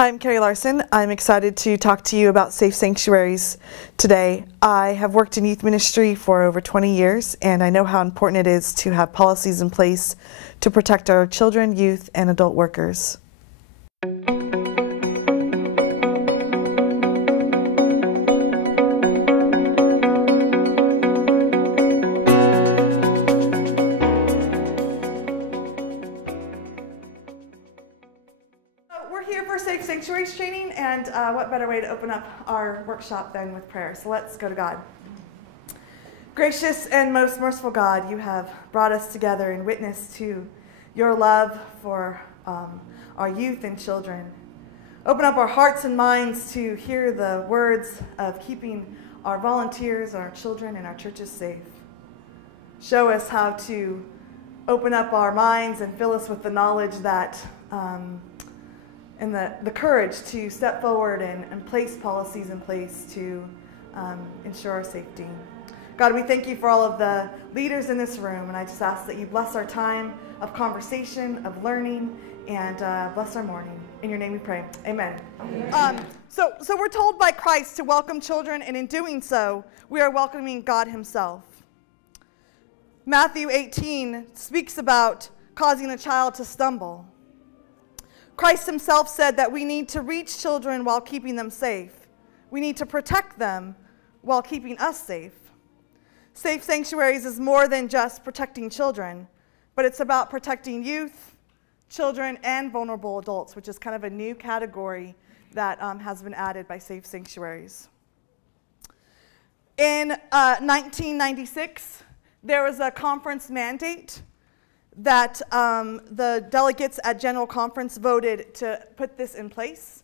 Hi, I'm Carrie Larson. I'm excited to talk to you about safe sanctuaries today. I have worked in youth ministry for over 20 years, and I know how important it is to have policies in place to protect our children, youth, and adult workers. We're here for Safe Sanctuaries training, and what better way to open up our workshop than with prayer. So let's go to God. Gracious and most merciful God, you have brought us together in witness to your love for our youth and children. Open up our hearts and minds to hear the words of keeping our volunteers, our children, and our churches safe. Show us how to open up our minds and fill us with the knowledge that and the courage to step forward and place policies in place to ensure our safety. God, we thank you for all of the leaders in this room, and I just ask that you bless our time of conversation, of learning, and bless our morning. In your name we pray. Amen. So we're told by Christ to welcome children, and in doing so, we are welcoming God himself. Matthew 18 speaks about causing a child to stumble. Christ himself said that we need to reach children while keeping them safe. We need to protect them while keeping us safe. Safe sanctuaries is more than just protecting children, but it's about protecting youth, children, and vulnerable adults, which is kind of a new category that has been added by safe sanctuaries. In 1996, there was a conference mandate that the delegates at General Conference voted to put this in place.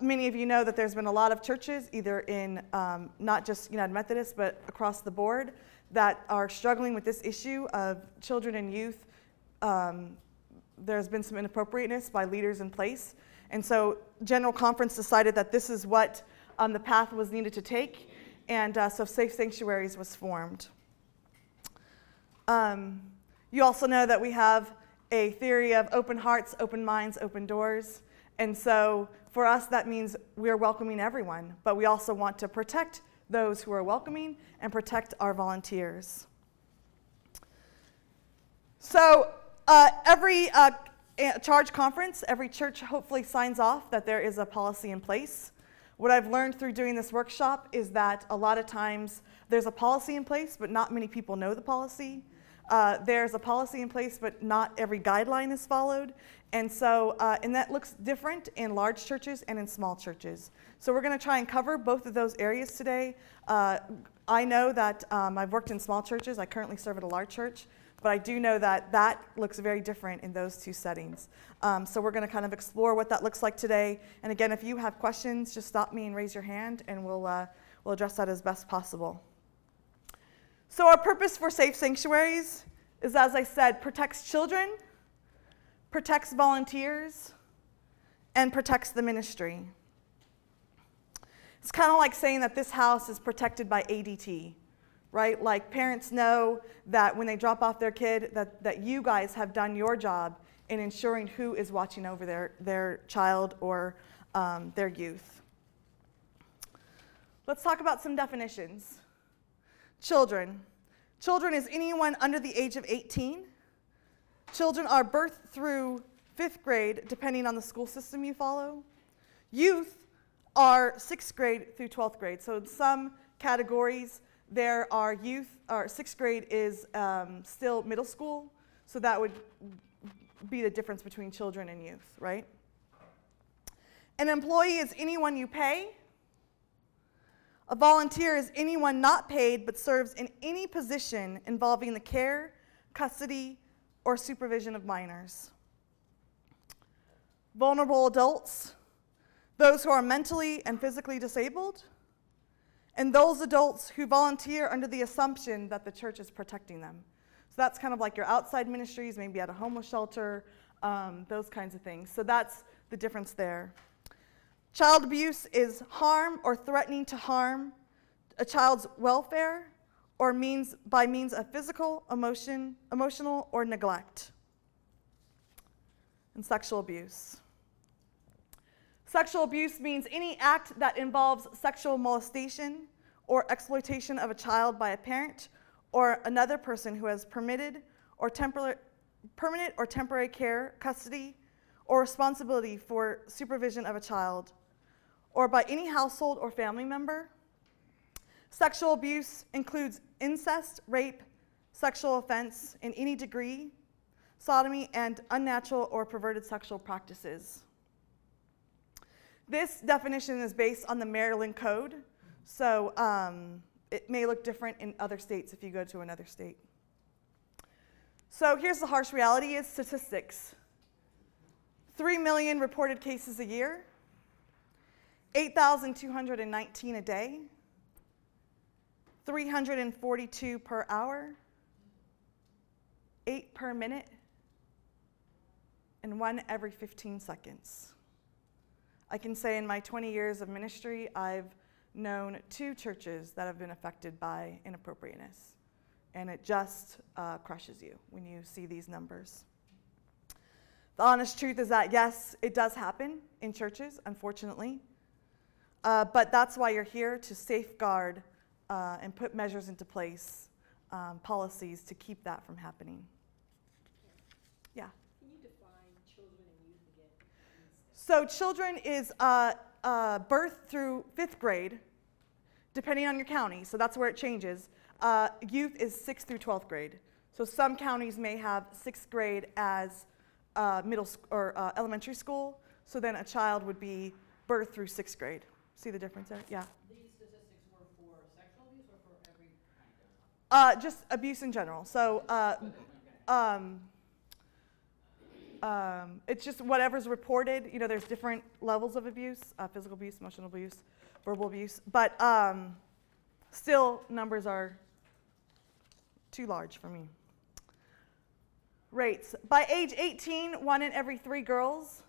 Many of you know that there's been a lot of churches, either in not just United Methodist, but across the board, that are struggling with this issue of children and youth. There's been some inappropriateness by leaders in place. And so General Conference decided that this is what the path was needed to take, and so Safe Sanctuaries was formed. You also know that we have a theory of open hearts, open minds, open doors. And so for us, that means we're welcoming everyone, but we also want to protect those who are welcoming and protect our volunteers. So every charge conference, every church hopefully signs off that there is a policy in place. What I've learned through doing this workshop is that a lot of times there's a policy in place, but not many people know the policy. There's a policy in place, but not every guideline is followed. And so, and that looks different in large churches and in small churches. So we're going to try and cover both of those areas today. I know that I've worked in small churches. I currently serve at a large church. But I do know that that looks very different in those two settings. So we're going to kind of explore what that looks like today. And again, if you have questions, just stop me and raise your hand, and we'll address that as best possible. So our purpose for Safe Sanctuaries is, as I said, protects children, protects volunteers, and protects the ministry. It's kind of like saying that this house is protected by ADT, right? Like parents know that when they drop off their kid, that you guys have done your job in ensuring who is watching over their child or their youth. Let's talk about some definitions. Children. Children is anyone under the age of 18. Children are birthed through 5th grade, depending on the school system you follow. Youth are 6th grade through 12th grade. So in some categories, there are youth, or 6th grade is still middle school. So that would be the difference between children and youth, right? An employee is anyone you pay. A volunteer is anyone not paid but serves in any position involving the care, custody, or supervision of minors. Vulnerable adults, those who are mentally and physically disabled, and those adults who volunteer under the assumption that the church is protecting them. So that's kind of like your outside ministries, maybe at a homeless shelter, those kinds of things. So that's the difference there. Child abuse is harm or threatening to harm a child's welfare or by means of physical, emotional, or neglect. And sexual abuse. Sexual abuse means any act that involves sexual molestation or exploitation of a child by a parent or another person who has permanent or temporary care, custody, or responsibility for supervision of a child, or by any household or family member. Sexual abuse includes incest, rape, sexual offense in any degree, sodomy, and unnatural or perverted sexual practices. This definition is based on the Maryland Code, so it may look different in other states if you go to another state. So here's the harsh reality is statistics. 3 million reported cases a year, 8,219 a day, 342 per hour, 8 per minute, and 1 every 15 seconds. I can say in my 20 years of ministry, I've known 2 churches that have been affected by inappropriateness. And it just crushes you when you see these numbers. The honest truth is that, yes, it does happen in churches, unfortunately. But that's why you're here, to safeguard and put measures into place, policies to keep that from happening. Yeah? Can you define children and youth again? So children is birth through 5th grade, depending on your county. So that's where it changes. Youth is 6th through 12th grade. So some counties may have 6th grade as middle or elementary school. So then a child would be birth through 6th grade. See the difference there? Yeah. These statistics were for sexual abuse or for every kind of? Just abuse in general. So it's just whatever's reported. You know, there's different levels of abuse: physical abuse, emotional abuse, verbal abuse. But still, numbers are too large for me. Rates. By age 18, 1 in every 3 girls,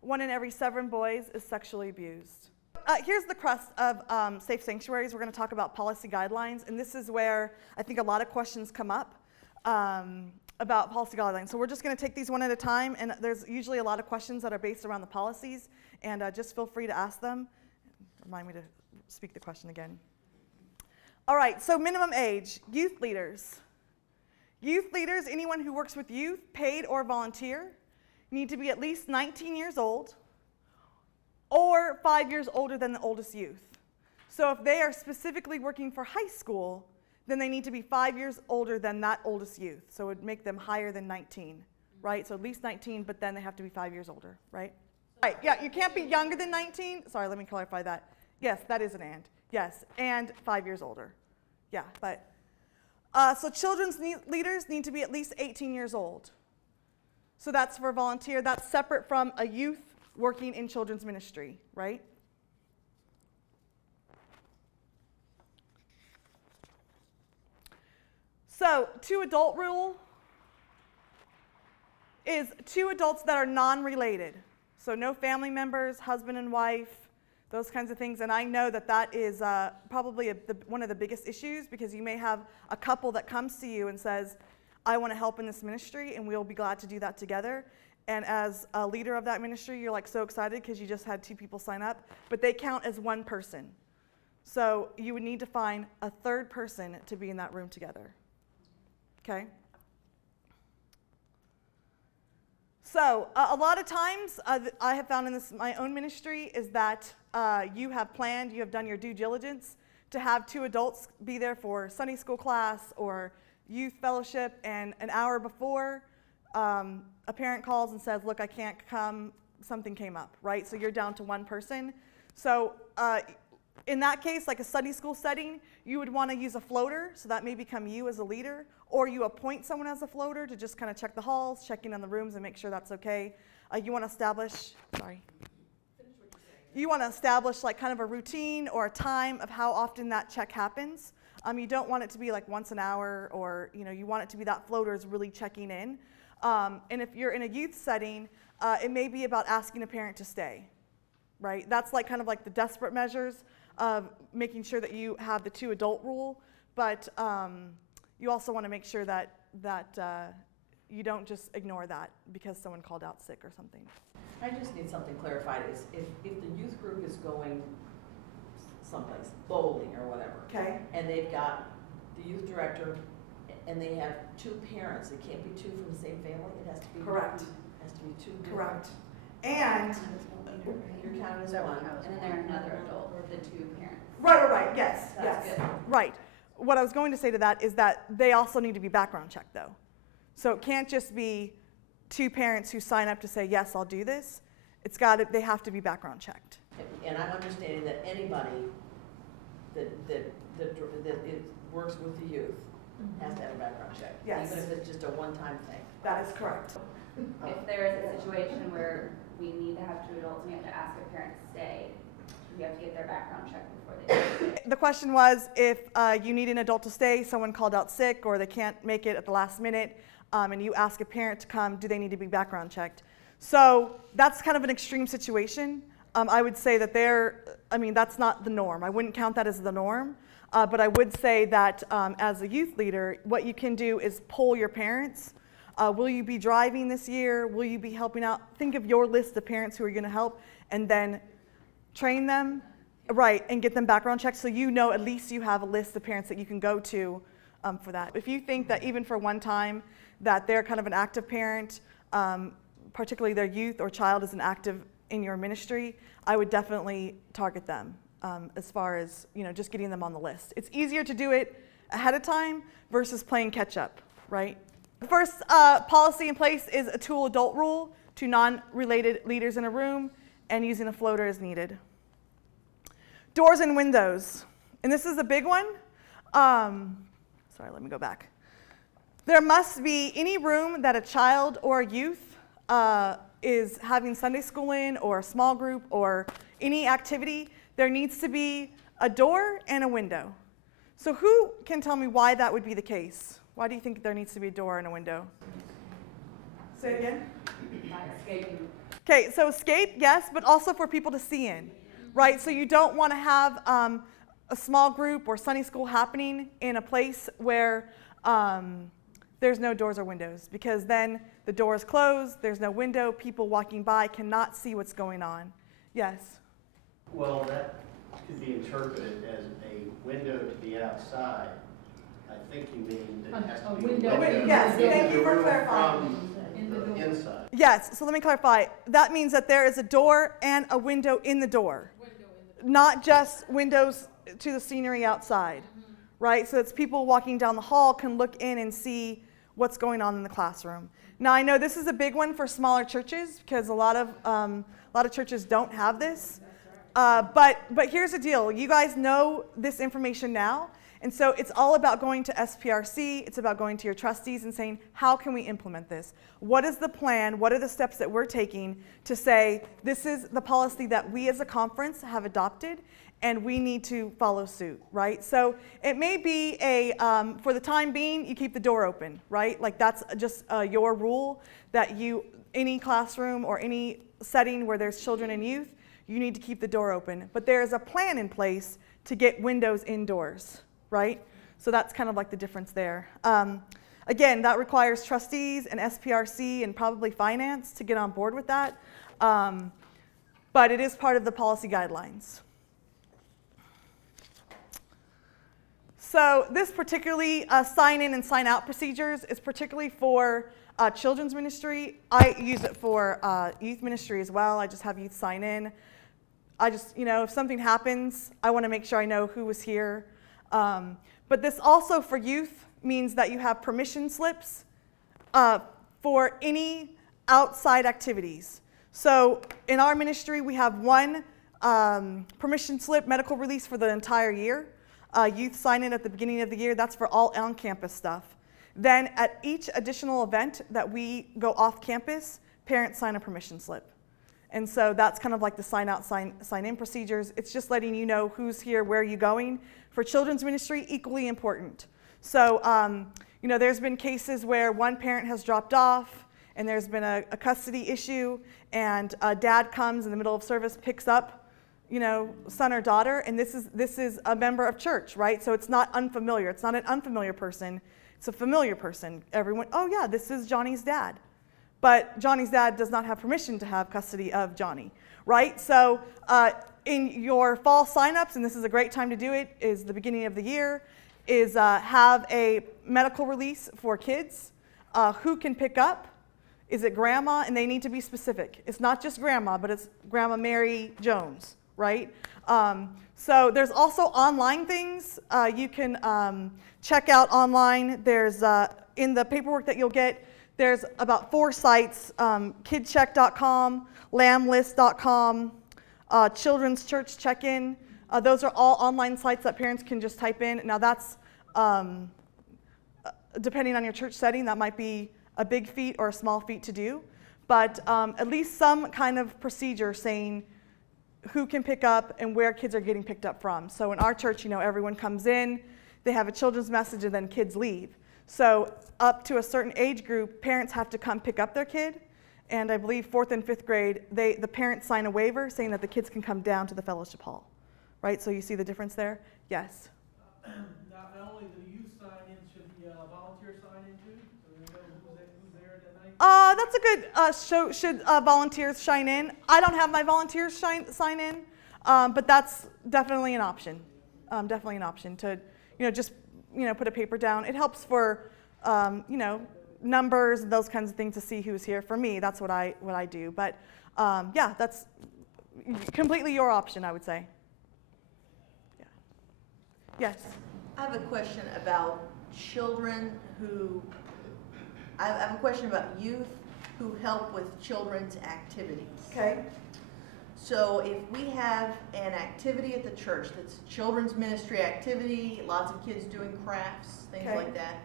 1 in every 7 boys is sexually abused. Here's the crust of safe sanctuaries. We're going to talk about policy guidelines, and this is where I think a lot of questions come up about policy guidelines. So we're just going to take these one at a time, and there's usually a lot of questions that are based around the policies, and just feel free to ask them. Remind me to speak the question again. All right, so minimum age, youth leaders. Youth leaders, anyone who works with youth, paid or volunteer, need to be at least 19 years old or 5 years older than the oldest youth. So if they are specifically working for high school, then they need to be 5 years older than that oldest youth. So it would make them higher than 19, right? So at least 19, but then they have to be 5 years older, right? Right, yeah, you can't be younger than 19. Sorry, let me clarify that. Yes, that is an and. Yes, and 5 years older. Yeah, but so children's leaders need to be at least 18 years old. So that's for volunteer. That's separate from a youth working in children's ministry, right? So 2-adult rule is 2 adults that are non-related. So no family members, husband and wife, those kinds of things. And I know that that is probably one of the biggest issues, because you may have a couple that comes to you and says, I want to help in this ministry, and we'll be glad to do that together. And as a leader of that ministry, you're like so excited because you just had 2 people sign up, but they count as 1 person. So you would need to find a 3rd person to be in that room together. Okay? So a lot of times I have found in my own ministry is that you have planned, you have done your due diligence to have 2 adults be there for Sunday school class or youth fellowship, and an hour before a parent calls and says, look, I can't come, something came up, right? So you're down to 1 person. So in that case, like a Sunday school setting, you would want to use a floater, so that may become you as a leader, or you appoint someone as a floater to just kind of check the halls, check in on the rooms and make sure that's okay. You want to establish, you want to establish like kind of a routine or a time of how often that check happens. You don't want it to be like once an hour, or you want it to be that floater is really checking in. And if you're in a youth setting, it may be about asking a parent to stay, right? That's like kind of like the desperate measures of making sure that you have the 2-adult rule, but you also want to make sure that you don't just ignore that because someone called out sick or something. I just need something clarified. Is if the youth group is going someplace, bowling or whatever, Okay. and they've got the youth director, and they have two parents, it can't be two from the same family. It has to be Correct. Has to be two. Correct. And You're counted as That one. counts. And then there's another adult, or the two parents. right. Yes. That's yes. good. Right. What I was going to say to that is that they also need to be background checked, though. So it can't just be two parents who sign up to say, yes, I'll do this. They have to be background checked. And I'm understanding that anybody that works with the youth has to have a background check. Yes. Even if it's just a one-time thing. That is correct. If there is a situation where we need to have two adults and we have to ask a parent to stay, we have to get their background checked before they do. The question was if you need an adult to stay, someone called out sick, or they can't make it at the last minute, and you ask a parent to come, do they need to be background checked? So that's kind of an extreme situation. I would say that that's not the norm. I wouldn't count that as the norm. But I would say that as a youth leader, what you can do is poll your parents. Will you be driving this year? Will you be helping out? Think of your list of parents who are going to help, and then train them, right, and get them background checks so you know at least you have a list of parents that you can go to for that. If you think that even for one time that they're kind of an active parent, particularly their youth or child is an active in your ministry, I would definitely target them as far as just getting them on the list. It's easier to do it ahead of time versus playing catch up, right? The first policy in place is a tool adult rule to non-related leaders in a room and using a floater as needed. Doors and windows, and this is a big one. Sorry, let me go back. There must be any room that a child or a youth is having Sunday school in, or a small group, or any activity, there needs to be a door and a window. So who can tell me why that would be the case? Why do you think there needs to be a door and a window? Say it again. Escaping. Okay, so escape, yes, but also for people to see in, right? So you don't want to have a small group or Sunday school happening in a place where there's no doors or windows, because then the door is closed, there's no window, people walking by cannot see what's going on. Yes? Well, that could be interpreted as a window to be outside. I think you mean that it has to be window. Yes, thank you for from clarifying. the inside. Yes, so let me clarify. That means that there is a door and a window in the door, not just windows to the scenery outside, right? So that people walking down the hall can look in and see what's going on in the classroom. Now, I know this is a big one for smaller churches because a lot of churches don't have this. But here's the deal. You guys know this information now. And so it's all about going to SPRC. It's about going to your trustees and saying, how can we implement this? What is the plan? What are the steps that we're taking to say, this is the policy that we as a conference have adopted, and we need to follow suit, right? So it may be for the time being, you keep the door open, right? Like that's just your rule that any classroom or any setting where there's children and youth, you need to keep the door open. But there is a plan in place to get windows indoors, right? So that's kind of like the difference there. Again, that requires trustees and SPRC and probably finance to get on board with that. But it is part of the policy guidelines. So this particularly sign-in and sign-out procedures is particularly for children's ministry. I use it for youth ministry as well. I just have youth sign in. I just, if something happens, I want to make sure I know who was here. But this also for youth means that you have permission slips for any outside activities. So in our ministry, we have one permission slip, medical release for the entire year. Youth sign in at the beginning of the year, that's for all on-campus stuff. Then at each additional event that we go off campus, parents sign a permission slip. And so that's kind of like the sign out, sign in procedures. It's just letting you know who's here, where are you going. For children's ministry, equally important. So, there's been cases where one parent has dropped off and there's been a custody issue, and dad comes in the middle of service, picks up son or daughter, and this is a member of church, right? So it's not unfamiliar. It's not an unfamiliar person. It's a familiar person. Everyone, oh yeah, this is Johnny's dad. But Johnny's dad does not have permission to have custody of Johnny, right? So in your fall signups, and this is a great time to do it, is the beginning of the year, is have a medical release for kids. Who can pick up? Is it grandma? And they need to be specific. It's not just grandma, but it's Grandma Mary Jones, right? So there's also online things you can check out online. There's, in the paperwork that you'll get, there's about 4 sites, kidcheck.com, lamblist.com, Children's Church Check-in. Those are all online sites that parents can just type in. Now that's, depending on your church setting, that might be a big feat or a small feat to do. But at least some kind of procedure saying who can pick up and where kids are getting picked up from. So in our church, everyone comes in, they have a children's message, and then kids leave. So up to a certain age group, parents have to come pick up their kid. And I believe 4th and 5th grade, the parents sign a waiver saying that the kids can come down to the fellowship hall. Right? So you see the difference there? Yes? Not only the youth sign in, should the volunteer sign in too? So they know who's there that night? That's a good, should volunteers shine in? I don't have my volunteers sign in, but that's definitely an option. Definitely an option to, just, put a paper down. It helps for, numbers and those kinds of things to see who's here. For me, that's what I do. But yeah, that's completely your option, I would say. Yeah. Yes? I have a question about children who, I have a question about youth who help with children's activities. Okay. So if we have an activity at the church that's children's ministry activity, lots of kids doing crafts, things Okay. like that,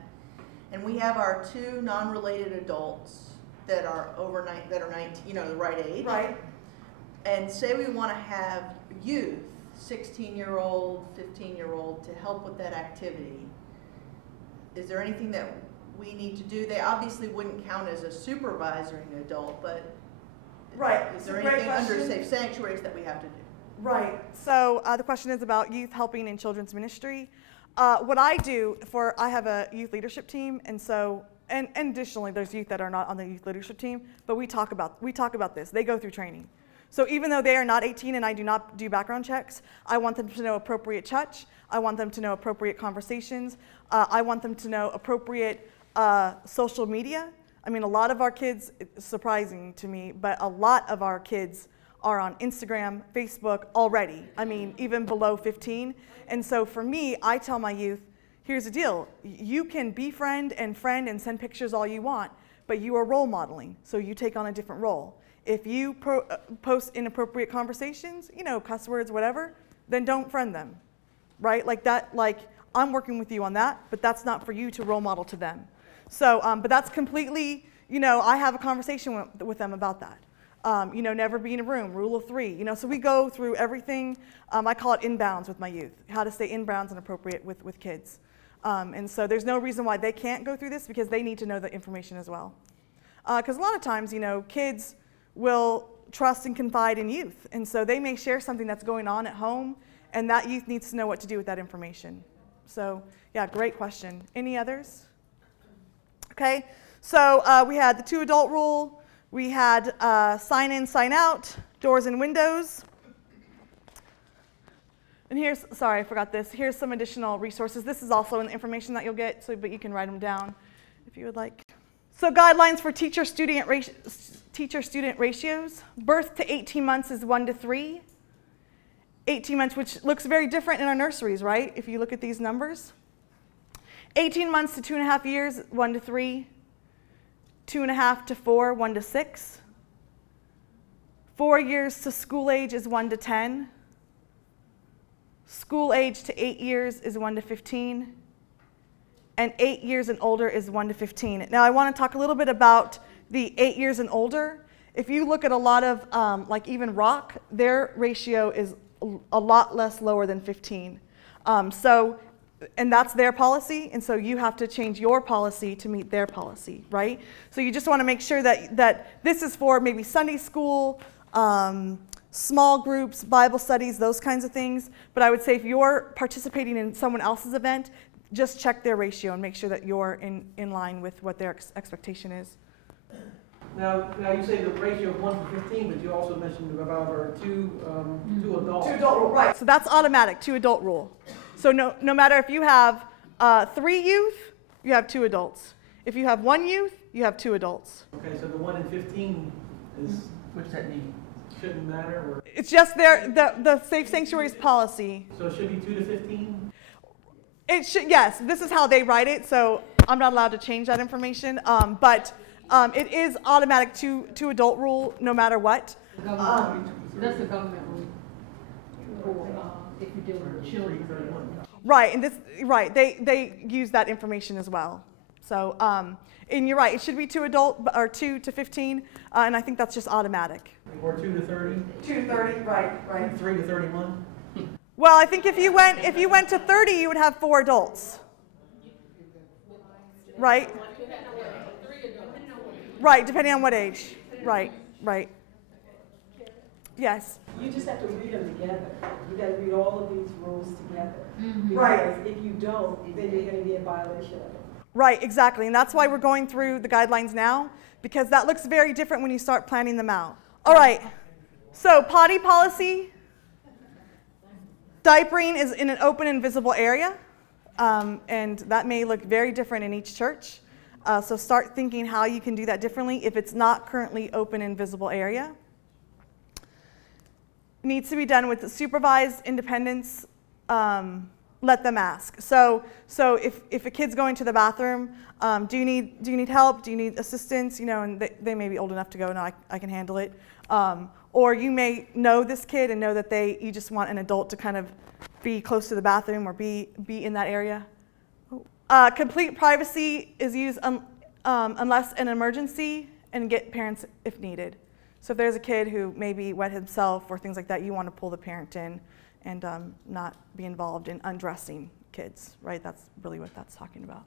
and we have our 2 non-related adults that are over that are 19, the right age. Right. And say we want to have youth, 16-year-old, 15-year-old, to help with that activity. Is there anything that we need to do? They obviously wouldn't count as a supervising adult, but Right. is there It's a great anything under question. safe sanctuaries that we have to do? Right. So the question is about youth helping in children's ministry. What I do I have a youth leadership team, and so, and additionally, there's youth that are not on the youth leadership team, but we talk about this. They go through training. So even though they are not 18 and I do not do background checks, I want them to know appropriate touch. I want them to know appropriate conversations. I want them to know appropriate social media. I mean, a lot of our kids, it's surprising to me, but a lot of our kids are on Instagram, Facebook already. I mean, even below 15. And so for me, I tell my youth, here's the deal. You can befriend and friend and send pictures all you want, but you are role modeling, so you take on a different role. If you post inappropriate conversations, cuss words, whatever, then don't friend them, right? Like that, I'm working with you on that, but that's not for you to role model to them. So, but that's completely, I have a conversation with them about that. Never be in a room, rule of 3. So we go through everything. I call it inbounds with my youth, how to stay inbounds and appropriate with kids. And so there's no reason why they can't go through this because they need to know the information as well. Because a lot of times, kids will trust and confide in youth. And so they may share something that's going on at home, and that youth needs to know what to do with that information. So, yeah, great question. Any others? Okay, so we had the 2 adult rule. We had sign in, sign out, doors and windows. And sorry, I forgot this. Here's some additional resources. This is also information that you'll get, but you can write them down if you would like. So guidelines for teacher-student ratios. Birth to 18 months is 1:3. 18 months, which looks very different in our nurseries, right? If you look at these numbers. 18 months to 2.5 years, 1:3. 2.5 to 4, 1:6. 4 years to school age is 1:10. School age to 8 years is 1:15. And 8 years and older is 1:15. Now I want to talk a little bit about the 8 years and older. If you look at a lot of, like even Rock, their ratio is a lot less lower than 15. And that's their policy, and so you have to change your policy to meet their policy, right? So you just want to make sure that this is for maybe Sunday school, small groups, Bible studies, those kinds of things. But I would say if you're participating in someone else's event, just check their ratio and make sure that you're in line with what their expectation is. Now you say the ratio of 1 to 15, but you also mentioned about our two adults. 2 adult rule, right. So that's automatic, 2 adult rule. So no matter if you have 3 youth, you have 2 adults. If you have 1 youth, you have 2 adults. Okay, so the 1 in 15 is, what's that mean? Shouldn't matter, or? It's just the Safe Sanctuaries policy. So it should be 2 to 15? It should, yes, this is how they write it, so I'm not allowed to change that information. But it is automatic 2 adult rule no matter what. That's the government rule. If you're dealing with children. Right, and they use that information as well. So, and you're right, it should be 2 to 15, and I think that's just automatic. Or 2 to 30? 2 to 30, right. 3 to 31? Well, I think if you went to 30, you would have 4 adults. Right? Right, depending on what age. Right. Yes. You just have to read them together. You gotta read all of these rules together. Right. Because if you don't, then you're gonna be in violation of it. Right, exactly. And that's why we're going through the guidelines now, because that looks very different when you start planning them out. All right. So potty policy. Diapering is in an open and visible area, and that may look very different in each church. So start thinking how you can do that differently if it's not currently open and visible area. Needs to be done with supervised independence. Let them ask. So if a kid's going to the bathroom, do you need help? Do you need assistance? You know, and they may be old enough to go, no, I can handle it. Or you may know this kid and know that you just want an adult to kind of be close to the bathroom or be in that area. Complete privacy is used unless an emergency, and get parents if needed. So if there's a kid who maybe wet himself or things like that, you want to pull the parent in and not be involved in undressing kids, right? That's really what that's talking about.